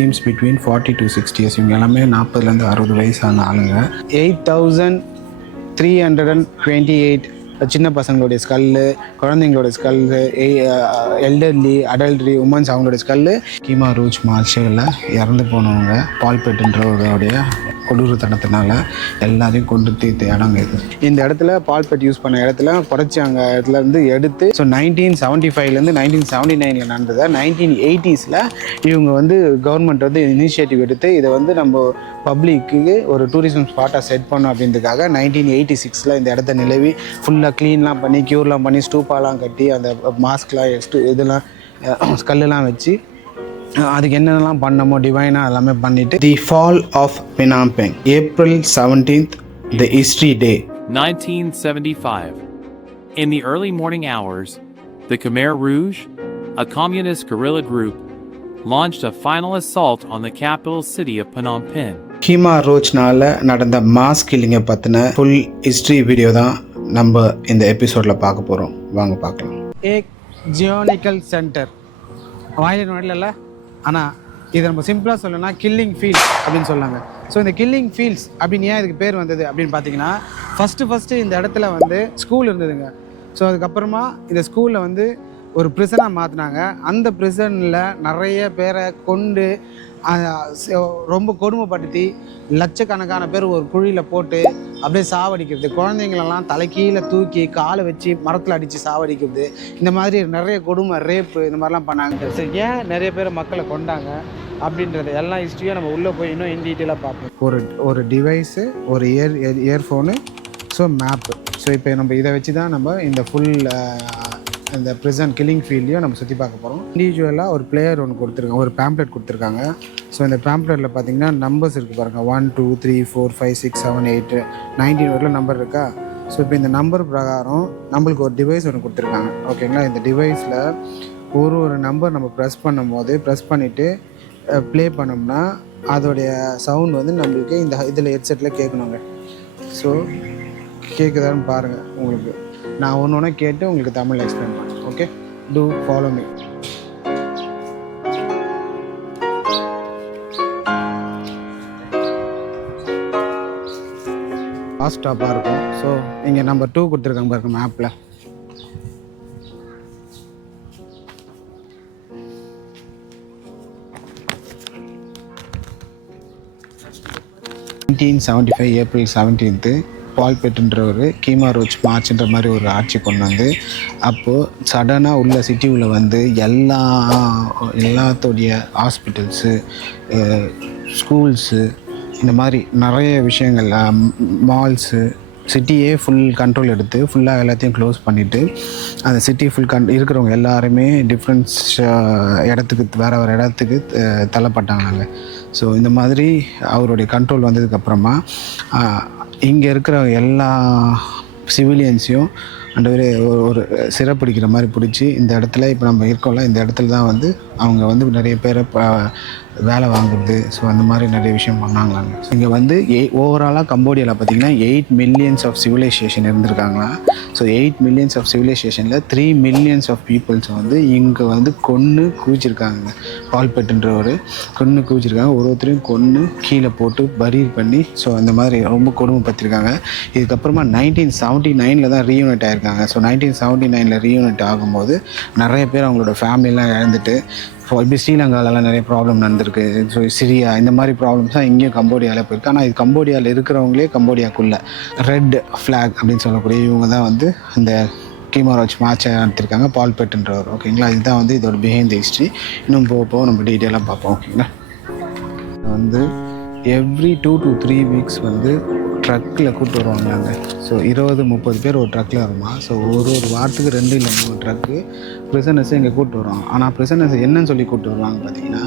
Victims between 40 to 60 years. இவங்க எல்லாமே 40லேருந்து 60 வயசான ஆளுங்க. 8328 சின்ன பசங்களுடைய ஸ்கல்லு, குழந்தைங்களோட ஸ்கல்லு, எல்டர்லி, அடல்ட்ரி, உமன்ஸ் அவங்களோட ஸ்கல்லு. கீமா ரூச் மார்ஷில் இறந்து போனவங்க பால்பெட்டுன்றவருடைய கொடூரத்தனத்தினால எல்லாரையும் கொண்டு தீர்த்த இடங்க இது. இந்த இடத்துல பால்பெட் யூஸ் பண்ண இடத்துல குறைச்சாங்க இடத்துலேருந்து எடுத்து. ஸோ 1975லேருந்து 1979 நடந்ததை 1980s இவங்க வந்து கவர்மெண்ட் வந்து இனிஷியேட்டிவ் எடுத்து இதை வந்து நம்ம பப்ளிக்கு ஒரு டூரிசம் ஸ்பாட்டாக செட் பண்ணோம் அப்படின்றதுக்காக 1986 இந்த இடத்த நிலவி ஃபுல்லாக க்ளீன்லாம் பண்ணி க்யூர்லாம் பண்ணி ஸ்டூப்பாலாம் கட்டி அந்த மாஸ்க்லாம் இதெல்லாம் ஸ்கல்லாம் வச்சு அதுக்கு என்னென்னலாம் பண்ணமோ டிவைனாக எல்லாமே பண்ணிட்டு. The fall of Phnom Penh, April 17th, the history day. 1975. In the early morning hours, the Khmer Rouge, a communist guerrilla group, launched a final assault on the capital city of Phnom Penh. Khmer ரோச்னால நடந்த mass கில்லிங்கை பற்றின full history video தான் நம்ம இந்த எபிசோடில் பார்க்க போகிறோம். வாங்க பார்க்கலாம். ஏக் ஜியோனிக்கல் சென்டர் வாயிலின் வழியில், ஆனால் இதை நம்ம சிம்பிளாக சொல்லணும்னா கில்லிங் ஃபீல்ட்ஸ் அப்படின்னு சொல்லாங்க. ஸோ இந்த கில்லிங் ஃபீல்ட்ஸ் அப்படின்னு ஏன் இதுக்கு பேர் வந்தது அப்படின்னு பார்த்தீங்கன்னா, ஃபஸ்ட்டு இந்த இடத்துல வந்து ஸ்கூல் இருந்ததுங்க. ஸோ அதுக்கப்புறமா இந்த ஸ்கூலில் வந்து ஒரு ப்ரிசனாக மாற்றினாங்க. அந்த ப்ரிசனில் நிறைய பேரை கொண்டு ரொம்ப கொடுமைப்படுத்தி லட்சக்கணக்கான பேர் ஒரு குழியில் போட்டு அப்படியே சாவடிக்கிறது, குழந்தைங்களெல்லாம் தலைக்கீழே தூக்கி காலை வச்சு மரத்தில் அடித்து சாவடிக்கிறது, இந்த மாதிரி நிறைய கொடுமை, ரேப்பு, இந்த மாதிரிலாம் பண்ணாங்க. ஸோ ஏன் நிறைய பேர் மக்களை கொண்டாங்க அப்படின்றது எல்லா ஹிஸ்ட்ரியும் நம்ம உள்ளே போய் இன்னும் இன் டீட்டெயிலாக பார்ப்போம். ஒரு டிவைஸு, ஒரு இயர்ஃபோனு, ஸோ மேப்பு. ஸோ இப்போ நம்ம இதை வச்சு தான் நம்ம இந்த ஃபுல் இந்த ப்ரிசன் கில்லிங் ஃபீல்டையும் நம்ம சுற்றி பார்க்க போகிறோம். இண்டிவிஜுவலாக ஒரு பிளேயர் ஒன்று கொடுத்துருக்காங்க, ஒரு பேம்ப்ளெட் கொடுத்துருக்காங்க. ஸோ இந்த பேம்ப்ளெட்டில் பார்த்தீங்கன்னா நம்பர்ஸ் இருக்குது பாருங்கள். 1 2 3 4 5 6 7 8 19 வரல நம்பர் இருக்கா. ஸோ இப்போ இந்த நம்பர் பிரகாரம் நம்மளுக்கு ஒரு டிவைஸ் ஒன்று கொடுத்துருக்காங்க. ஓகேங்களா. இந்த டிவைஸில் ஒரு நம்பர் நம்ம ப்ரெஸ் பண்ணிவிட்டு ப்ளே பண்ணோம்னா அதோடைய சவுண்ட் வந்து நம்மளுக்கு இந்த இதில் ஹெட்செட்டில் கேட்கணுங்க. ஸோ கேட்குதான்னு பாருங்கள். உங்களுக்கு நான் ஒன்று கேட்டு உங்களுக்கு தமிழில் எக்ஸ்பிளைன் பண்ணேன். Okay, do follow me. Last ஸ்டாப்பாக இருக்கும். ஸோ இங்கே நம்பர் 2 கொடுத்துருக்காங்க பாருங்க மேப்பில். April 17th பால்பெட்டுன்றவர் கீமா ரோச் மார்ச்ன்ற மாதிரி ஒரு ஆட்சி கொண்டு வந்து அப்போது சடனாக உள்ள சிட்டியில் வந்து எல்லாத்தோடைய ஹாஸ்பிட்டல்ஸு, ஸ்கூல்ஸு, இந்த மாதிரி நிறைய விஷயங்கள், மால்ஸு, சிட்டியே ஃபுல் கண்ட்ரோல் எடுத்து ஃபுல்லாக எல்லாத்தையும் க்ளோஸ் பண்ணிவிட்டு அந்த சிட்டி ஃபுல் இருக்கிறவங்க எல்லாருமே டிஃப்ரெண்ட்ஸ் இடத்துக்கு வேறு இடத்துக்கு தள்ளப்பட்டாங்க. ஸோ இந்த மாதிரி அவருடைய கண்ட்ரோல் வந்ததுக்கப்புறமா இங்கே இருக்கிற எல்லா சிவிலியன்ஸையும் ஒரு சிறப்பிடிக்கிற மாதிரி பிடிச்சி இந்த இடத்துல இப்போ நம்ம இருக்கோம்ல, இந்த இடத்துல தான் வந்து அவங்க வந்து நிறைய பேரை வேலை வாங்குறது. ஸோ அந்த மாதிரி நிறைய விஷயம் பண்ணாங்களாங்க. இங்கே வந்து ஓவராலாக கம்போடியாவில் பார்த்திங்கன்னா 8 millions ஆஃப் சிவிலைசேஷன் இருந்திருக்காங்களாம். ஸோ 8 millions ஆஃப் சிவிலைசேஷனில் 3 millions ஆஃப் பீப்புள்ஸ் வந்து இங்கே வந்து கொன்று குவிச்சிருக்காங்க. பால்பெட்டுன்றவர் கொன்று குவிச்சிருக்காங்க. ஒருத்தரையும் கொன்று கீழே போட்டு பரீர் பண்ணி ஸோ அந்த மாதிரி ரொம்ப கொடுமைப்படுத்திருக்காங்க. இதுக்கப்புறமா 1979 தான் ரீயூனைட் ஆகிருக்காங்க. ஸோ 1979 ரீயூனைட் ஆகும்போது நிறைய பேர் அவங்களோட ஃபேமிலிலாம் இழந்துட்டு இப்படி ஸ்ரீலங்காலெலாம் நிறைய ப்ராப்ளம் நடந்திருக்கு. ஸோ சிரியா இந்த மாதிரி ப்ராப்ளம்ஸ் தான் இங்கேயும் கம்போடியாவில் போயிருக்கு. ஆனால் இது கம்போடியாவில் இருக்கிறவங்களே கம்போடியாக்குள்ளே ரெட் ஃப்ளாக் அப்படின்னு சொல்லக்கூடிய இவங்க தான் வந்து இந்த கீமா ரோச் மார்ச்சை நடத்திருக்காங்க, பால்பெட்டுன்றவர். ஓகேங்களா. இதுதான் வந்து இதோட பிஹைண்ட் தி ஹிஸ்ட்ரி. இன்னும் போக நம்ம டீட்டெயிலாக பார்ப்போம். ஓகேங்களா. வந்து எவ்ரி 2 to 3 weeks வந்து ட்ரக்கில் கூப்பிட்டு வருவாங்களாங்க. ஸோ 20-30 பேர் ஒரு ட்ரக்கில் வருமா. ஸோ ஒரு வாரத்துக்கு 2 இல்லை 3 ட்ரக்கு ப்ரிசனர்ஸை இங்கே கூப்பிட்டு வருவாங்க. ஆனால் ப்ரிசனர்ஸ் என்னன்னு சொல்லி கூப்பிட்டு வருவாங்க பார்த்தீங்கன்னா,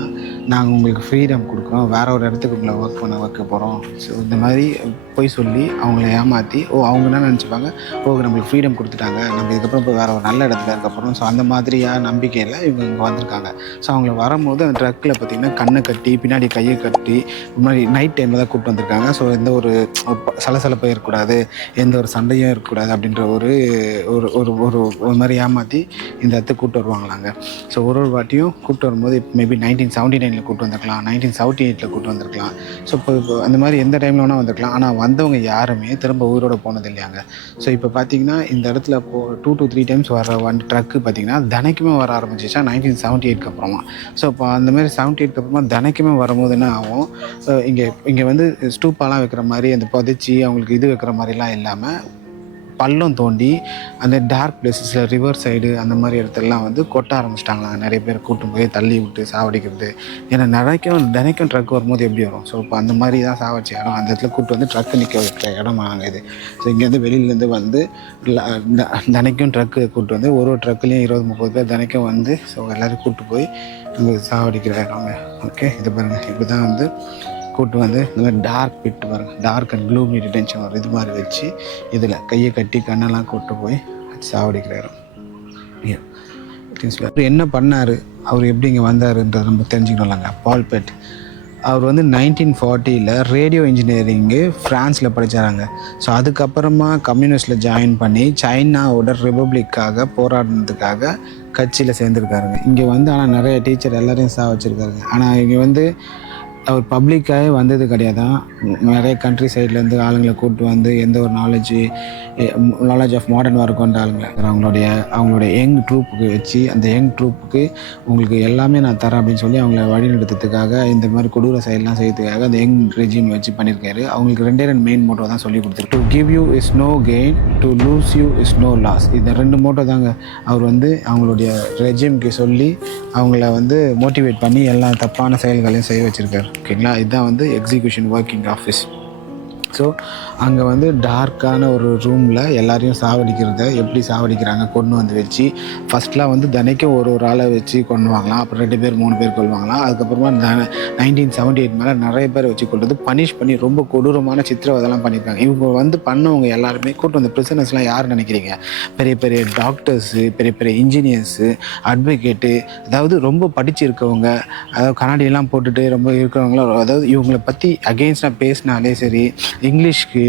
நாங்கள் உங்களுக்கு ஃப்ரீடம் கொடுக்குறோம், வேறு ஒரு இடத்துக்கு உங்களை ஒர்க் பண்ண வைக்க போகிறோம். ஸோ இந்த மாதிரி போய் சொல்லி அவங்கள ஏமாற்றி அவங்க என்ன நினச்சிப்பாங்க, நம்மளுக்கு ஃப்ரீடம் கொடுத்துட்டாங்க, நம்ம இதுக்கப்புறம் இப்போ வேறு ஒரு நல்ல இடத்துல இருக்க போகிறோம். ஸோ அந்த மாதிரியாக நம்பிக்கையில் இவங்க இங்கே வந்திருக்காங்க. ஸோ அவங்கள வரும்போது அந்த ட்ரக்கில் பார்த்திங்கன்னா கண்ணை கட்டி பின்னாடி கையை கட்டி இது மாதிரி நைட் டைமில் தான் கூப்பிட்டு வந்திருக்காங்க. ஸோ எந்த ஒரு சலசலப்பும் இருக்கக்கூடாது, எந்த ஒரு சண்டையும் இருக்கக்கூடாது அப்படின்ற ஒரு மாதிரி ஏமாற்றி இந்த இடத்துக்கு கூப்பிட்டு வருவாங்களாங்க. ஸோ ஒரு வாட்டியும் கூப்பிட்டு வரும்போது மேபி 1979 1969 கூட்டு வந்திருக்கலாம், 1978 கூட்டு வந்திருக்கலாம். ஸோ இப்போ அந்த மாதிரி எந்த டைமில் வேணால் வந்திருக்கலாம். ஆனால் வந்தவங்க யாருமே திரும்ப உயிரோட போனது இல்லையாங்க. ஸோ இப்போ பார்த்தீங்கன்னா இந்த இடத்துல 2 to 3 டைம்ஸ் வர ட்ரக்கு பார்த்தீங்கன்னா தினைக்குமே வர ஆரம்பிச்சிச்சா 1978 அப்புறமா. ஸோ இப்போ அந்த மாதிரி 78 அப்புறமா தினைக்குமே வரும்போது என்ன ஆகும், இங்கே வந்து ஸ்டூப்பாலாம் வைக்கிற மாதிரி அந்த புதைச்சி அவங்களுக்கு இது வைக்கிற மாதிரிலாம் இல்லாமல் பள்ளம் தோண்டி அந்த டார்க் பிளேசஸில் ரிவர் சைடு அந்த மாதிரி இடத்துலலாம் வந்து கொட்ட ஆரம்பிச்சிட்டாங்களாம். நிறைய பேர் கூட்டு போய் தள்ளி விட்டு சாவடிக்கிறது. ஏன்னா தினைக்கும் ட்ரக் வரும்போது எப்படி வரும். ஸோ இப்போ அந்த மாதிரி தான் சாவடிச்ச இடம். அந்த இடத்துல கூட்டு வந்து ட்ரக்கு நிற்க வைக்கிற இடம் இது. ஸோ இங்கேருந்து வெளியிலேருந்து வந்து தினைக்கும் ட்ரக்கு கூப்பிட்டு வந்து ஒரு ட்ரக்குலேயும் 20-30 பேர் தினைக்கும் வந்து ஸோ எல்லோரும் கூப்பிட்டு போய் இங்கே சாவடிக்கிற இடங்க. ஓகே, இது பாருங்கள், இப்படி தான் வந்து கூட்டு வந்து இந்த மாதிரி டார்க் பிட்டு பாருங்கள், டார்க் அண்ட் க்ளூமி டிடென்ஷன் ஒரு இது மாதிரி வச்சு இதில் கையை கட்டி கண்ணெல்லாம் கூட்டு போய் சாவடிக்கிற இடம். என்ன பண்ணார், அவர் எப்படி இங்கே வந்தாருன்றதை நம்ம தெரிஞ்சுக்கணும்லாங்க. பால் பெட் அவர் வந்து 1940 ரேடியோ இன்ஜினியரிங்கு ஃப்ரான்ஸில் படித்தாராங்க. ஸோ அதுக்கப்புறமா கம்யூனிஸ்டில் ஜாயின் பண்ணி சைனாவோட ரிப்பப்ளிக்காக போராடினதுக்காக கட்சியில் சேர்ந்துருக்காருங்க. இங்கே வந்து ஆனால் நிறைய டீச்சர் எல்லோரையும் வச்சுருக்காருங்க. ஆனால் இங்கே வந்து அவர் பப்ளிக்காகவே வந்தது கிடையாதான். நிறைய கண்ட்ரி சைட்லேருந்து ஆளுங்களை கூப்பிட்டு வந்து எந்த ஒரு நாலேஜ் ஆஃப் மாடர்ன் ஒர்க் கொண்ட ஆளுங்களை அவங்களுடைய யங் ட்ரூப்புக்கு வச்சு அந்த யங் ட்ரூப்புக்கு உங்களுக்கு எல்லாமே நான் தரேன் அப்படின்னு சொல்லி அவங்கள வழிநடத்துறதுக்காக இந்த மாதிரி கொடூர செயல்லாம் செய்யறதுக்காக அந்த யங் ரெஜிம் வச்சு பண்ணியிருக்காரு. அவங்களுக்கு 2 மெயின் மோட்டோ தான் சொல்லி கொடுத்துருக்கு. To give you is no gain, to lose you is no loss. இந்த 2 மோட்டோ தாங்க அவர் வந்து அவங்களுடைய ரெஜிம்க்கு சொல்லி அவங்கள வந்து மோட்டிவேட் பண்ணி எல்லா தப்பான செயல்களையும் செய்ய வச்சுருக்காரு. ஓகேங்களா, இதுதான் வந்து எக்ஸிக்யூஷன் ஒர்க்கிங் ஆஃபீஸ். ஸோ அங்கே வந்து டார்க்கான ஒரு ரூமில் எல்லாரையும் சாவடிக்கிறத எப்படி சாவடிக்கிறாங்க கொண்டு வந்து வச்சு ஃபஸ்ட்லாம் வந்து தினைக்கும் ஒரு ஆளை வச்சு கொண்டுவாங்களாம். அப்புறம் 2 பேர் 3 பேர் கொள்வாங்களாம். அதுக்கப்புறமா 1978 மேலே நிறைய பேர் வச்சு கொண்டு பனிஷ் பண்ணி ரொம்ப கொடூரமான சித்திரவதெல்லாம் பண்ணியிருக்காங்க. இவங்க வந்து பண்ணவங்க எல்லாருமே கூட்டு வந்த பிரிசனர்ஸ்லாம் யார் நினைக்கிறீங்க? பெரிய பெரிய டாக்டர்ஸு, பெரிய பெரிய இன்ஜினியர்ஸு, அட்வொகேட்டு, அதாவது ரொம்ப படிச்சிருக்கவங்க, அதாவது கண்ணாடியெல்லாம் போட்டுட்டு ரொம்ப இருக்கிறவங்களாம், அதாவது இவங்களை பற்றி அகெயின்ஸ்டாக பேசினாலே சரி, இங்கிலீஷ்க்கு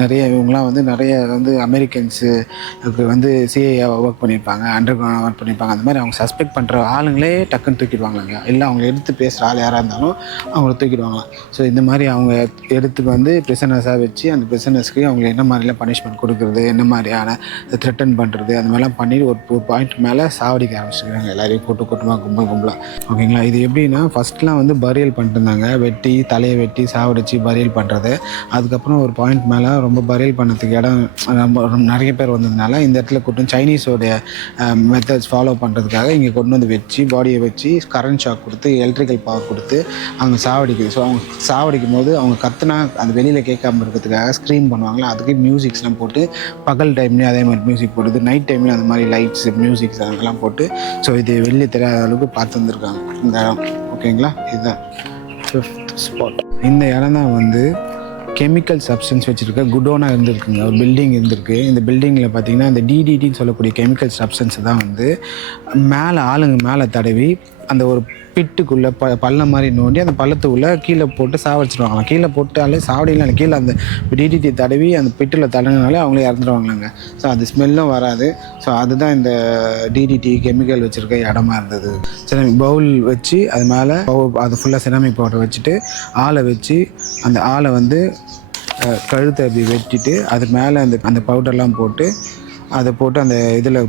நிறைய இவங்களாம் வந்து நிறைய வந்து அமெரிக்கன்ஸுக்கு வந்து சிஏ ஒர்க் பண்ணியிருப்பாங்க, அண்டர் கிரவுண்ட் ஒர்க் பண்ணியிருப்பாங்க. அந்த மாதிரி அவங்க சஸ்பெக்ட் பண்ணுற ஆளுங்களே டக்குன்னு தூக்கிடுவாங்களாங்க. இல்லை அவங்க எடுத்து பேசுகிற ஆள் யாராக இருந்தாலும் அவங்கள தூக்கிடுவாங்களாம். ஸோ இந்த மாதிரி அவங்க எடுத்து வந்து பிரிசனர்ஸாக வச்சு அந்த பிரிசனர்ஸ்க்கு அவங்களை என்ன மாதிரிலாம் பனிஷ்மெண்ட் கொடுக்குறது, என்ன மாதிரியான த்ரெட்டன் பண்ணுறது, அந்த மாதிரிலாம் பண்ணி ஒரு பாயிண்ட் மேலே சாவடிக்க ஆரம்பிச்சுக்கிறாங்க எல்லாரையும் கூட்டமாக கும்பலாக. ஓகேங்களா, இது எப்படின்னா ஃபஸ்ட்லாம் வந்து பரியல் பண்ணிட்டு இருந்தாங்க, வெட்டி தலையை வெட்டி சாவடிச்சு பரியல் பண்ணுறது. அதுக்கப்புறம் ஒரு பாயிண்ட் மேலே ரொம்ப பரியல் பண்ணதுக்கு இடம் ரொம்ப நிறைய பேர் வந்ததுனால இந்த இடத்துல கூட்டம் சைனீஸோடைய மெத்தட்ஸ் ஃபாலோ பண்ணுறதுக்காக இங்கே கொண்டு வந்து வச்சு பாடியை வச்சு கரண்ட் ஷாக் கொடுத்து எலக்ட்ரிக்கல் பவர் கொடுத்து அவங்க சாவடிக்குது. ஸோ அவங்க சாவடிக்கும் போது அவங்க கத்துனா அது வெளியில் கேட்காம இருக்கிறதுக்காக ஸ்க்ரீன் பண்ணுவாங்களா, அதுக்கு மியூசிக்ஸ்லாம் போட்டு பகல் டைம்லேயும் அதே மாதிரி மியூசிக் போடுது, நைட் டைம்லேயும் அந்த மாதிரி லைட்ஸ் மியூசிக்ஸ் அதெல்லாம் போட்டு ஸோ இது வெளியே தெரியாத அளவுக்கு பார்த்து வந்துருக்காங்க இந்த இடம். ஓகேங்களா, இதுதான் 5th ஸ்பாட். இந்த இடம் தான் வந்து கெமிக்கல் சப்ஸ்டன்ஸ் வச்சுருக்க குடோனாக இருந்திருக்குங்க. ஒரு பில்டிங் இருந்திருக்கு. இந்த பில்டிங்கில் பார்த்தீங்கன்னா இந்த டிடிடின்னு சொல்லக்கூடிய கெமிக்கல் சப்ஸ்டன்ஸ் தான் வந்து ஆளுங்க மேலே தடவி அந்த ஒரு பிட்டுக்குள்ளே பள்ளம் மாதிரி நோண்டி அந்த பள்ளத்துக்குள்ளே கீழே போட்டு சாவடிச்சிடுவாங்களாம். கீழே போட்டாலே சாவடிலாம் கீழே அந்த டிடிடி தடவி அந்த பிட்டில் தடவினாலே அவங்களே இறந்துடுவாங்களாங்க. ஸோ அது ஸ்மெல்லும் வராது. ஸோ அதுதான் இந்த டிடிடி கெமிக்கல் வச்சுருக்க இடமா இருந்தது. சிராமிக் பவுல் வச்சு அது மேலே அது ஃபுல்லாக சிராமிக் பவுடர் வச்சுட்டு ஆளை வச்சு அந்த ஆளை வந்து கழுத்தை அப்படி வெட்டிட்டு அது மேலே அந்த பவுடர்லாம் போட்டு அதை போட்டு அந்த இதில்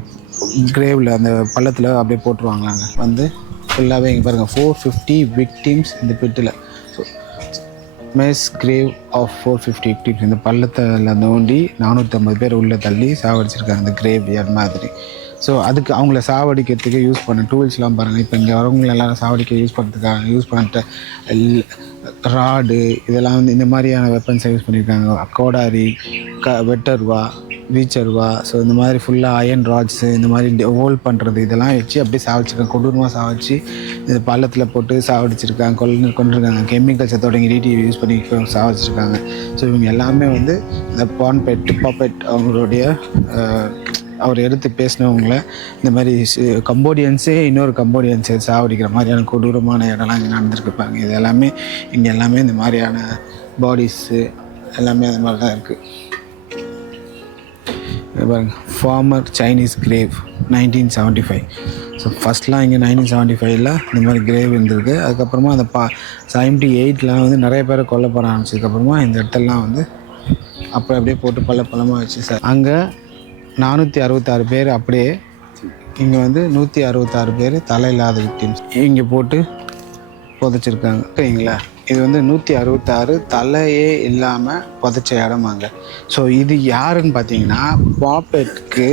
கிரேவில் அந்த பள்ளத்தில் அப்படியே போட்டுருவாங்களாங்க. வந்து ஃபுல்லாகவே இங்கே பாருங்கள் 450 விக்டிம்ஸ் இந்த பிட்டில். So mass grave of 450 victims. இந்த பள்ளத்தில் நோண்டி 450 பேர் உள்ளே தள்ளி சாவடிச்சிருக்காங்க இந்த கிரேவ் யார்ட் மாதிரி. ஸோ அதுக்கு அவங்கள சாவடிக்கிறதுக்கு யூஸ் பண்ண டூல்ஸ்லாம் பாருங்கள். இப்போ இங்கே வரவங்களை எல்லாரும் சாவடிக்க யூஸ் பண்ணிட்ட ராடு இதெல்லாம் வந்து இந்த மாதிரியான வெப்பன்ஸை யூஸ் பண்ணியிருக்காங்க. கோடாரி, வெட்டர்வா, வீச்சர்வா. ஸோ இந்த மாதிரி ஃபுல்லாக அயன் ராட்ஸு இந்த மாதிரி ஹோல் பண்ணுறது இதெல்லாம் வச்சு அப்படியே சாவடிச்சிருக்காங்க. கொடூரமாக சாவடிச்சு இந்த பள்ளத்தில் போட்டு சாவடிச்சிருக்காங்க, கொண்டிருக்காங்க. கெமிக்கல்ஸை தொடங்கி டிடிவி யூஸ் பண்ணி சாவடிச்சிருக்காங்க. ஸோ இவங்க எல்லாமே வந்து இந்த பாப்பெட் அவங்களுடைய அவர் எடுத்து பேசினவங்கள இந்த மாதிரி கம்போடியன்ஸே இன்னொரு கம்போடியன்ஸை சாவடிக்கிற மாதிரியான கொடூரமான இடம்லாம் இங்கே நடந்துருக்குப்பாங்க. இது எல்லாமே இங்கே எல்லாமே இந்த மாதிரியான பாடிஸு எல்லாமே அந்த மாதிரி தான் இருக்குது. பாருங்கள், ஃபார்மர் சைனீஸ் கிரேவ் 1975. ஸோ ஃபஸ்ட்லாம் இங்கே 1975 இந்த மாதிரி கிரேவ் இருந்திருக்கு. அதுக்கப்புறமா அந்த 78 வந்து நிறைய பேரை கொல்ல போட ஆரம்பிச்சதுக்கப்புறமா இந்த இடத்துலலாம் வந்து அப்புறம் அப்படியே போட்டு பள்ளமாக வச்சு சார் அங்கே 466 பேர் அப்படியே, இங்கே வந்து 166 பேர் தலை இல்லாத விக்டிம்ஸ் இங்கே போட்டு புதைச்சிருக்காங்க. சரிங்களா, இது வந்து 166 தலையே இல்லாமல் புதைச்ச இடமாங்க. ஸோ இது யாருன்னு பார்த்தீங்கன்னா பாப்பெட்டுக்கு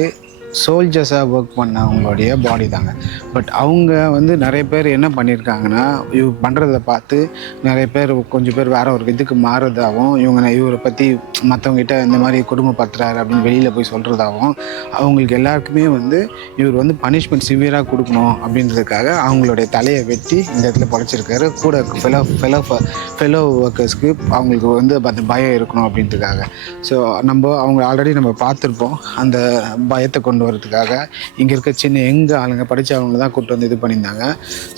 சோல்ஜர்ஸாக ஒர்க் பண்ணவங்களுடைய பாடி தாங்க. பட் அவங்க வந்து நிறைய பேர் என்ன பண்ணியிருக்காங்கன்னா, இவங்க பண்ணுறத பார்த்து நிறைய பேர் கொஞ்சம் பேர் வேறு ஒரு இதுக்கு மாறுறதாகவும், இவரை பற்றி மற்றவங்ககிட்ட இந்த மாதிரி குடும்பப்படுத்துறாரு அப்படின்னு வெளியில் போய் சொல்கிறதாகவும், அவங்களுக்கு எல்லாருக்குமே வந்து இவர் வந்து பனிஷ்மெண்ட் சிவியராக கொடுக்கணும் அப்படின்றதுக்காக அவங்களுடைய தலையை வெட்டி இந்த இடத்துல புடைச்சிருக்காரு. கூட ஃபெலோ ஒர்க்கர்ஸ்க்கு அவங்களுக்கு வந்து அந்த பயம் இருக்கணும் அப்படின்றதுக்காக. ஸோ அவங்க ஆல்ரெடி நம்ம பார்த்துருப்போம். அந்த பயத்தை கொண்டு வரதுக்காக இங்கே இருக்க சின்ன எங்கே ஆளுங்க படித்தவங்க தான் கூப்பிட்டு வந்து இது பண்ணியிருந்தாங்க.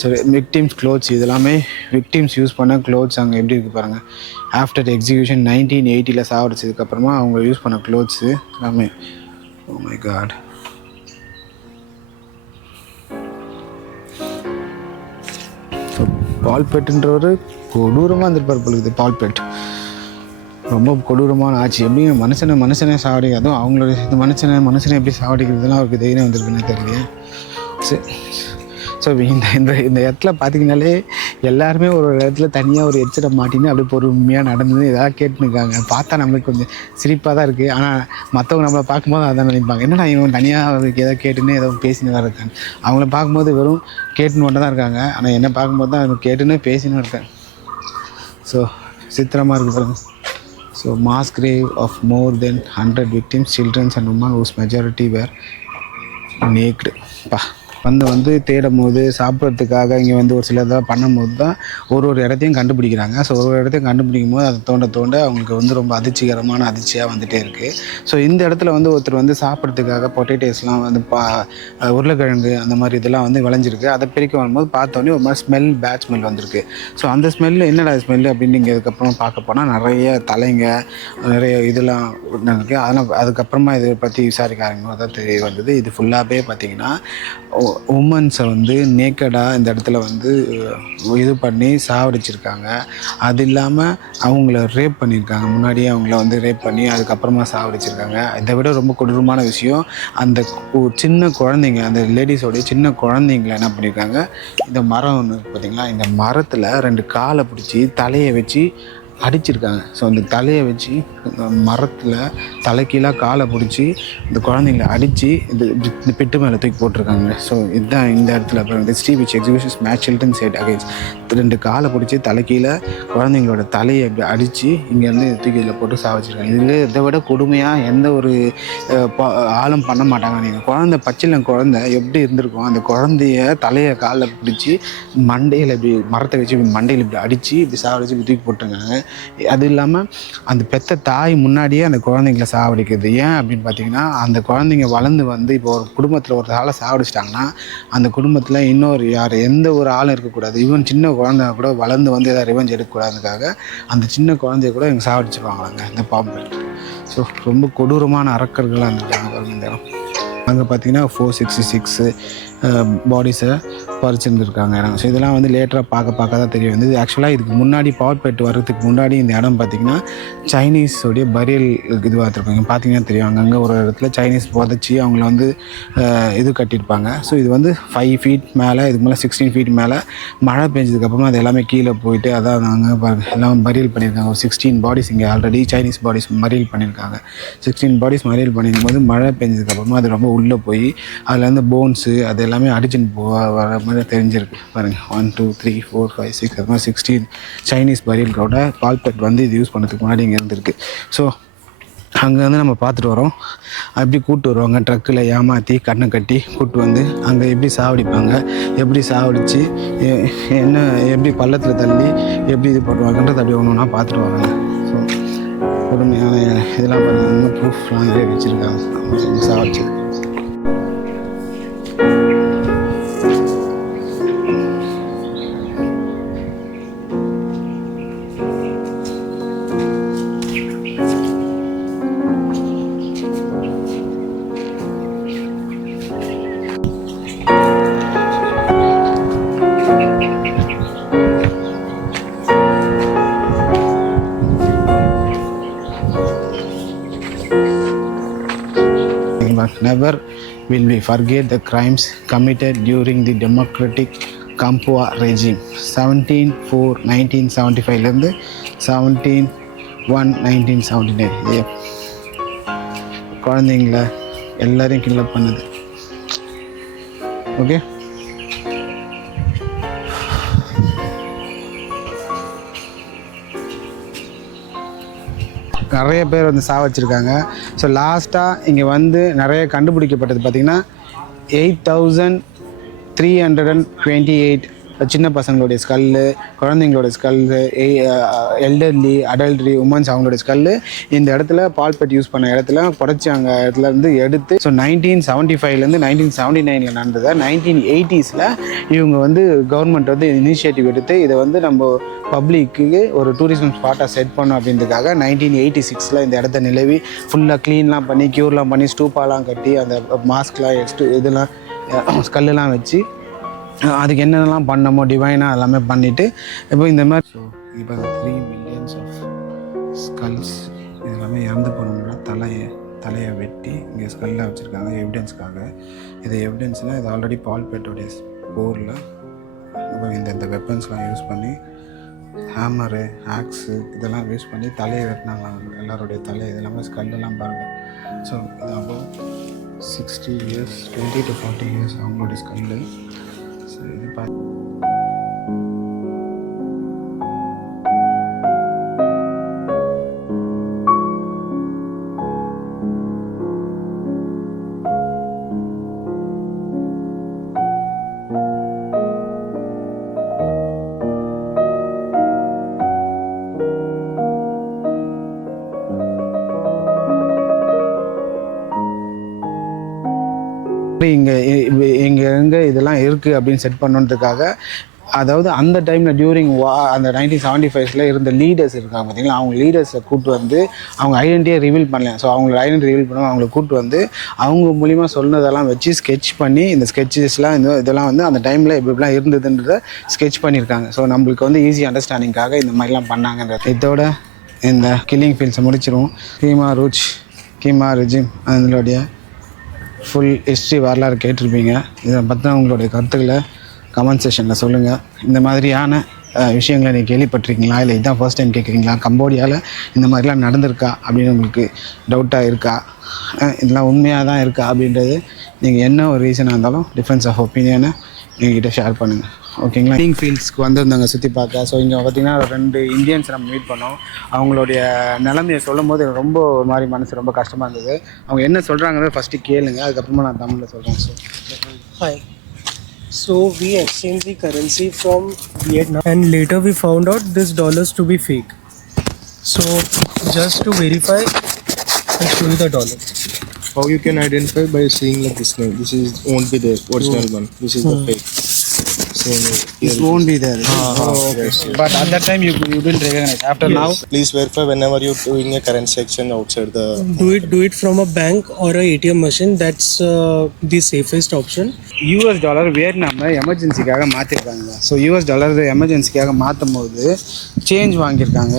ஸோ விக்டிம்ஸ் க்ளோத்ஸ் இதெல்லாமே விக்டிம்ஸ் யூஸ் பண்ண க்ளோத்ஸ் அங்கே எப்படி இருக்குது பாருங்கள். ஆஃப்டர் எக்ஸிக்யூஷன் 1980 சாவடிச்சதுக்கப்புறமா அவங்க யூஸ் பண்ண க்ளோத்ஸு எல்லாமே. Oh my God. ஸோ பால்பெட்டுன்றவர் கொடூரமாக இருந்திருப்பார் பொழுது. பால்பெட் ரொம்ப கொடூரமான ஆட்சி. எப்படிங்க மனுஷனே சாவடிக்க, அதுவும் அவங்களுடைய இந்த மனுஷனை எப்படி சாவடிக்கிறதுலாம் அவருக்கு தைரியம் வந்திருக்குன்னு தெரியல. ஸோ இந்த இடத்துல பார்த்தீங்கன்னாலே எல்லாருமே ஒரு இடத்துல தனியாக ஒரு எச்சரை மாட்டின்னு அப்படியே பொறுமையாக நடந்து எதாவது கேட்டுருக்காங்க. பார்த்தா நம்மளுக்கு கொஞ்சம் சிரிப்பாக தான் இருக்குது. ஆனால் மற்றவங்க நம்மளை பார்க்கும்போது அதான் நினைப்பாங்க, என்னடா இவன் தனியாக அவருக்கு ஏதோ கேட்டுன்னு ஏதோ பேசின்னு தான் இருக்காங்க. அவங்கள பார்க்கும்போது வெறும் கேட்டுன்னு மட்டும் தான் இருக்காங்க. ஆனால் என்னை பார்க்கும்போது தான் கேட்டுன்னு பேசின்னு இருக்கேன். ஸோ சித்திரமாக இருக்குது பாருங்க. So mass grave of more than 100 victims, children and women whose majority were naked. வந்து தேடும் போது சாப்பிட்றதுக்காக இங்கே வந்து ஒரு சில இதெல்லாம் பண்ணும்போது தான் ஒரு இடத்தையும் கண்டுபிடிக்கிறாங்க. ஸோ ஒரு இடத்தையும் கண்டுபிடிக்கும் போது அதை தோண்ட அவங்களுக்கு வந்து ரொம்ப அதிர்ச்சியாக வந்துகிட்டே இருக்குது. ஸோ இந்த இடத்துல வந்து ஒருத்தர் வந்து சாப்பிட்றதுக்காக பொட்டேட்டோஸ்லாம் வந்து உருளைக்கிழங்கு அந்த மாதிரி இதெல்லாம் வந்து விளைஞ்சிருக்கு. அதை பிரிக்க வரும்போது பார்த்தோன்னே ஒரு மாதிரி பேட் ஸ்மெல் வந்திருக்கு. ஸோ அந்த ஸ்மெல்லு என்னடா ஸ்மெல்லு அப்படின்னு நீங்கள் அதுக்கப்புறம் பார்க்க போனால் நிறைய தலைங்க நிறைய இதெல்லாம் இருக்குது. அதெல்லாம் அதுக்கப்புறமா இதை பற்றி விசாரிக்க ஆரம்பிக்கும் தான் தெரிய வந்தது. இது ஃபுல்லாகவே பார்த்திங்கன்னா உமன்ஸை வந்து நேக்கடாக இந்த இடத்துல வந்து இது பண்ணி சாவடிச்சிருக்காங்க. அது இல்லாமல் அவங்கள ரேப் பண்ணியிருக்காங்க. முன்னாடியே அவங்கள வந்து ரேப் பண்ணி அதுக்கப்புறமா சாவடிச்சிருக்காங்க. இதை விட ரொம்ப கொடூரமான விஷயம், அந்த சின்ன குழந்தைங்க, அந்த லேடிஸோடைய சின்ன குழந்தைங்கள என்ன பண்ணியிருக்காங்க, இந்த மரம் ஒன்று பார்த்திங்களா, இந்த மரத்தில் 2 காலை பிடிச்சி தலையை வச்சு அடிச்சிருக்காங்க. ஸோ அந்த தலையை வச்சு மரத்தில் தலைக்கீழாக காலை பிடிச்சி இந்த குழந்தைங்கள அடித்து இந்த பெட்டு மேலே தூக்கி போட்டிருக்காங்க. ஸோ இதுதான் இந்த இடத்துல history which executions match children side against 2 காலை பிடிச்சி தலைக்கீழே குழந்தைங்களோட தலையை அப்படி அடித்து இங்கேருந்து தூக்கி இதில் போட்டு சாவச்சிருக்காங்க. இதில் இதை விட கொடுமையாக எந்த ஒரு ஆளும் பண்ண மாட்டாங்க. நீங்கள் பச்சில குழந்தை எப்படி இருந்திருக்கும், அந்த குழந்தைய தலையை காலில் பிடிச்சி மண்டையில் இப்படி மரத்தை வச்சு இப்படி மண்டையில் இப்படி அடித்து இப்படி சாவடிச்சு இப்படி தூக்கி போட்டிருக்காங்க. அது இல்லாமல் அந்த பெத்த தாய் முன்னாடியே அந்த குழந்தைங்கள சாவடிக்கிறது. ஏன் அப்படின்னு பார்த்தீங்கன்னா, அந்த குழந்தைங்க வளர்ந்து வந்து இப்போ ஒரு குடும்பத்தில் ஒரு ஆளை சாவடிச்சிட்டாங்கன்னா அந்த குடும்பத்தில் இன்னொரு எந்த ஒரு ஆளும் இருக்கக்கூடாது. ஈவன் சின்ன குழந்தை கூட வளர்ந்து வந்து எதாவது ரிவெஞ்ச் எடுக்கக்கூடாதுக்காக அந்த சின்ன குழந்தைய கூட இங்கே சாவடிச்சிருவாங்களாங்க இந்த பாம்பு. ஸோ ரொம்ப கொடூரமான அரக்கர்களாக இருந்துட்டாங்க இந்த இடம். அங்கே பார்த்தீங்கன்னா 466 பாடிஸை பறிச்சிருந்துருக்காங்க இடம். ஸோ இதெல்லாம் வந்து லேட்டராக பார்க்க தான் தெரிய வந்தது. ஆக்சுவலாக இதுக்கு முன்னாடி பால்பெட் வர்றதுக்கு முன்னாடி இந்த இடம் பார்த்திங்கன்னா சைனீஸோடைய பரியல் இதுவாக இருப்பாங்க. பார்த்தீங்கன்னா தெரியும், அங்கங்கே ஒரு இடத்துல சைனீஸ் புதைச்சி அவங்கள வந்து இது கட்டியிருப்பாங்க. ஸோ இது வந்து 5 feet மேலே, இதுக்கு மேலே 16 feet மேலே மழை பெஞ்சதுக்கப்புறமா அது எல்லாமே கீழே போயிட்டு அதான் அங்கே எல்லாம் பரியல் பண்ணியிருக்காங்க. ஒரு 16 பாடிஸ் இங்கே ஆல்ரெடி சைனீஸ் பாடிஸ் மறியல் பண்ணியிருக்காங்க. 16 பாடிஸ் மறியல் பண்ணியிருக்கும் போது மழை பெஞ்சதுக்கப்புறமா அது ரொம்ப உள்ளே போய் அதில் வந்து போன்ஸு அது எல்லாமே அடிச்சுன்னு வர மாதிரி தெரிஞ்சிருக்கு பாருங்கள். 1 2 3 4 5 6 அது மாதிரி 16 சைனீஸ் பரியல்களோட பால்பெட் வந்து இது யூஸ் பண்ணுறதுக்கு முன்னாடி இங்கே இருந்திருக்கு. ஸோ அங்கே வந்து நம்ம பார்த்துட்டு வரோம். அப்படி கூப்பிட்டு வருவாங்க ட்ரக்கில் ஏமாற்றி கண்ணை கட்டி கூப்பிட்டு வந்து அங்கே எப்படி சாவடிப்பாங்க, எப்படி சாவடித்து எப்படி பள்ளத்தில் தள்ளி எப்படி இது பண்ணுவாங்கன்றது அப்படி ஒன்று ஒன்றா பார்த்துட்டு வராங்க. ஸோ பொறுமையான இதெல்லாம் பாருங்கள், இன்னும் ப்ரூஃப்லாம் இதே வச்சுருக்காங்க சாவடிச்சு. never will we forget the crimes committed during the democratic Kampua regime 17/4/1975 17/1/1979. குழந்தைங்கள எல்லாரையும் கிண்டப் பண்ணுது. ஓகே, நிறைய பேர் வந்து சாவச்சிருக்காங்க. ஸோ லாஸ்ட்டாக இங்கே வந்து நிறைய கண்டுபிடிக்கப்பட்டது பார்த்திங்கன்னா 8328 சின்ன பசங்களுடைய ஸ்கல்லு, குழந்தைங்களோட ஸ்கல்லு, எல்டர்லி, அடல்ட்ரி, உமன்ஸ் அவங்களோட ஸ்கல்லு இந்த இடத்துல பால்பெட் யூஸ் பண்ண இடத்துல புடைச்சாங்க. இடத்துல இருந்து எடுத்து ஸோ 1975 1979 நடந்தது. 1980s இவங்க வந்து கவர்மெண்ட் வந்து இனிஷியேட்டிவ் எடுத்து இதை வந்து நம்ம பப்ளிக்கு ஒரு டூரிசம் ஸ்பாட்டாக செட் பண்ணோம் அப்படின்றதுக்காக 1986 இந்த இடத்த நிலவி ஃபுல்லாக க்ளீன்லாம் பண்ணி க்யூர்லாம் பண்ணி ஸ்டூப்பாலாம் கட்டி அந்த மாஸ்க்லாம் இதெல்லாம் ஸ்கல்லாம் வச்சு அதுக்கு என்னென்னலாம் பண்ணமோ டிவைனாக எல்லாமே பண்ணிவிட்டு இப்போ இந்த மாதிரி ஸோ இப்போ 3 millions ஆஃப் ஸ்கல்ஸ் இதெல்லாமே இறந்து போனோம்னா தலையை வெட்டி இங்கே ஸ்கல்லாக வச்சுருக்காங்க எவிடன்ஸ்க்காக. இது எவிடன்ஸ்னால் இது ஆல்ரெடி பால்பெட்டோடைய போரில் இப்போ இந்த வெப்பன்ஸ்லாம் யூஸ் பண்ணி ஹேமரு, ஆக்ஸு இதெல்லாம் யூஸ் பண்ணி தலையை வெட்டினாங்க. எல்லாருடைய தலை இதெல்லாமே ஸ்கல்லெல்லாம் பாருங்கள். ஸோ இது அபவ் 60 years 20 to 40 years அவங்களுடைய ஸ்கல்லு. ஸோ இது இங்கே எங்கே இதெல்லாம் இருக்குது அப்படின்னு செட் பண்ணுறதுக்காக, அதாவது அந்த டைமில் டியூரிங் அந்த 1975 இருந்த லீடர்ஸ் இருக்காங்க பார்த்தீங்களா, அவங்க லீடர்ஸை கூப்பிட்டு வந்து அவங்க ஐடென்டிட்டியை ரிவீல் பண்ணல. ஸோ அவங்களோட ஐடென்டிட்டி ரிவீல் பண்ண அவங்கள கூப்பிட்டு வந்து அவங்க மூலிமா சொன்னதெல்லாம் வச்சு ஸ்கெட்ச் பண்ணி இந்த ஸ்கெட்சஸ்லாம் இதெல்லாம் வந்து அந்த டைமில் இப்படிலாம் இருந்ததுன்றதை ஸ்கெட்ச் பண்ணியிருக்காங்க. ஸோ நம்மளுக்கு வந்து ஈஸி அண்டர்ஸ்டாண்டிங்காக இந்த மாதிரிலாம் பண்ணாங்கன்றது. இதோட இந்த கில்லிங் ஃபீல்ட்ஸை முடிச்சிருவோம். கீமா ரெஜிம் அதனுடைய ஃபுல் ஹிஸ்ட்ரி வரலாறு கேட்டிருப்பீங்க. இதை பற்றின உங்களுடைய கருத்துக்களை கமெண்ட் செக்ஷனில் சொல்லுங்கள். இந்த மாதிரியான விஷயங்களை நீங்கள் கேள்விப்பட்டிருக்கீங்களா, இல்லை இதுதான் ஃபர்ஸ்ட் டைம் கேட்குறீங்களா, கம்போடியாவில் இந்த மாதிரிலாம் நடந்திருக்கா அப்படின்னு உங்களுக்கு டவுட்டாக இருக்கா, இதெல்லாம் உண்மையாக தான் இருக்கா அப்படின்றது நீங்கள் என்ன ஒரு ரீசனாக இருந்தாலும் டிஃப்ரென்ஸ் ஆஃப் ஒப்பீனியனை எங்ககிட்ட ஷேர் பண்ணுங்கள். ஓகேங்களா. கில்லிங் ஃபீல்ட்ஸ்க்கு வந்திருந்தாங்க சுற்றி பார்க்க. ஸோ இங்கே பார்த்திங்கன்னா 2 இந்தியன்ஸ் நம்ம மீட் பண்ணோம். அவங்களுடைய நிலைமையை சொல்லும் போது ரொம்ப ஒரு மாதிரி மனசு ரொம்ப கஷ்டமாக இருந்தது. அவங்க என்ன சொல்கிறாங்கன்னு ஃபஸ்ட்டு கேளுங்க, அதுக்கப்புறமா நான் தமிழில் சொல்கிறேன். So Hi. So we exchanged the currency from Vietnam and later we found out this dollars to be fake. So just to verify, I'll show you the dollar. How you can identify by seeing like this name? This is won't be the original one. This is the fake. this won't be there. Okay. Yes. But at that time you didn't recognize. After now, Please verify whenever you're doing a currency exchange outside the. Do it from a bank or a ATM machine. That's the safest option. US dollar வியட்நாமில் எமர்ஜென்சிக்காக மாற்றிருக்காங்க. So US dollar எமர்ஜென்சிக்காக மாற்றும் போது change வாங்கியிருக்காங்க.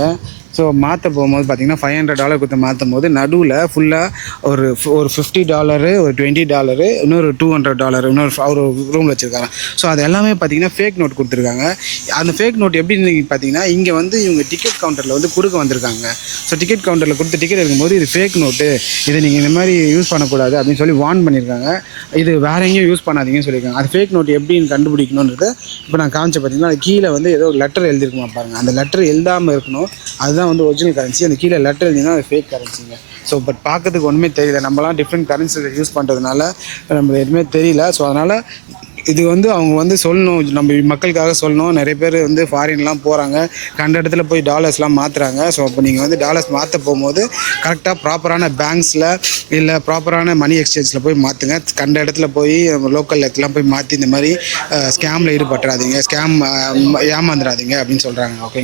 So மாற்ற போகும்போது பார்த்தீங்கன்னா $500 கொடுத்து மாற்றும் போது நடுவில் ஃபுல்லாக ஒரு $50, ஒரு $20, இன்னொரு $200 இன்னொரு ஒரு ரூம் வச்சுருக்காங்க. ஸோ அது எல்லாமே பார்த்தீங்கன்னா ஃபேக் நோட் கொடுத்துருக்காங்க. அந்த ஃபேக் நோட் எப்படின்னு பார்த்தீங்கன்னா இங்கே வந்து இவங்க டிக்கெட் கவுண்டரில் வந்து கொடுக்க வந்திருக்காங்க. ஸோ டிக்கெட் கவுண்டரில் கொடுத்து டிக்கெட் எடுக்கும்போது இது ஃபேக் நோட்டு, இதை நீங்கள் இந்த மாதிரி யூஸ் பண்ணக்கூடாது அப்படின்னு சொல்லி வார்ன் பண்ணியிருக்காங்க. இது வேற எங்கேயும் யூஸ் பண்ணாதீங்கன்னு சொல்லியிருக்காங்க. அது ஃபேக் நோட் எப்படின்னு கண்டுபிடிக்கணுன்றதை இப்போ நான் காமிச்ச பார்த்தீங்கன்னா அது கீழே வந்து ஏதோ லெட்டர் எழுதிருக்குமா பாருங்கள். அந்த லெட்டர் எழுதாமல் இருக்கணும், அதுதான் வந்து ஒரிஜினல் கரன்சி. அந்த கீழே லெட்டர் எழுதினா அது ஃபேக் கரன்சிங்க. ஸோ பட் பார்க்கறதுக்கு ஒன்றுமே தெரியல. நம்மலாம் டிஃப்ரெண்ட் கரன்சியில் யூஸ் பண்ணுறதுனால நம்ம எதுவுமே தெரியல. ஸோ அதனால் இது வந்து அவங்க வந்து சொல்லணும், நம்ம மக்களுக்காக சொல்லணும். நிறைய பேர் வந்து ஃபாரின்லாம் போகிறாங்க, கண்ட இடத்துல போய் டாலர்ஸ்லாம் மாற்றுறாங்க. ஸோ அப்போ நீங்கள் வந்து டாலர்ஸ் மாற்ற போகும்போது கரெக்டாக ப்ராப்பரான பேங்க்ஸில் இல்லை ப்ராப்பரான மணி எக்ஸ்சேஞ்சில் போய் மாற்றுங்க. கண்ட இடத்துல போய் லோக்கல் இடத்துலாம் போய் மாற்றி இந்த மாதிரி ஸ்கேமில் ஈடுபட்டுறாதீங்க, ஸ்கேம் ஏமாந்துடாதீங்க அப்படின்னு சொல்கிறாங்க. ஓகே.